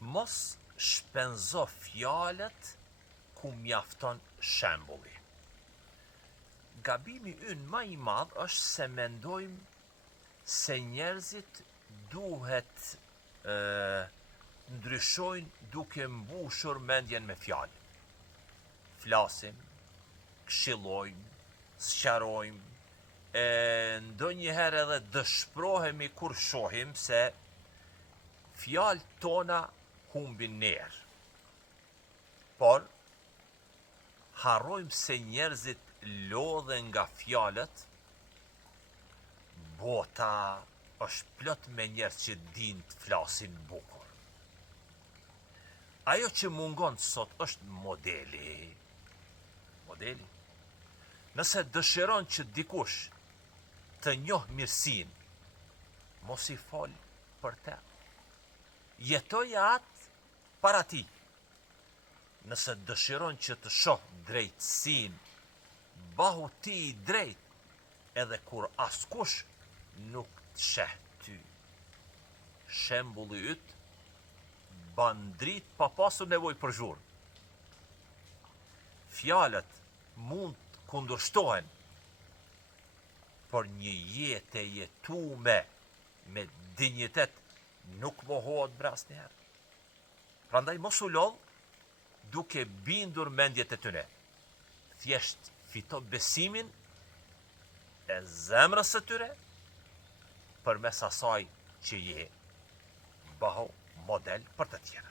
Mos shpenzo fjalët ku mjafton shembulli. Gabimi ynë më i madh është se mendojmë se njerëzit duhet ndryshojnë duke mbushur mendjen me fjalë. Flasim, këshillojmë, sqarojmë, ndonjëherë edhe dëshpërohemi kur shohim se fjalët tona humbin ner. Por harrojmë se njerëzit lodhen nga fjalët. Bota është plot me njerëz që din të flasin bukur. Ajo që mungon sot është modeli. Nëse dëshiron që dikush të njoh mirësinë, mos i fol për te. Jetoj atë para ti. Nëse dëshiron që të shoh drejtësinë, bahu ti i drejt, edhe kur askush nuk të sheh ty. Shembulli yt ban drit pa pasur nevojë për zhurmë. Fjalët mund të kundërshtohen, por një jetë e jetuame me dinjitet nuk mohohet bre asnjëherë. Prandaj mos u lodh duke bindur mendjet e tyre. Thjesht fito besimin e zemrës së tyre përmes asaj që je. Bëhu model për të tjerë.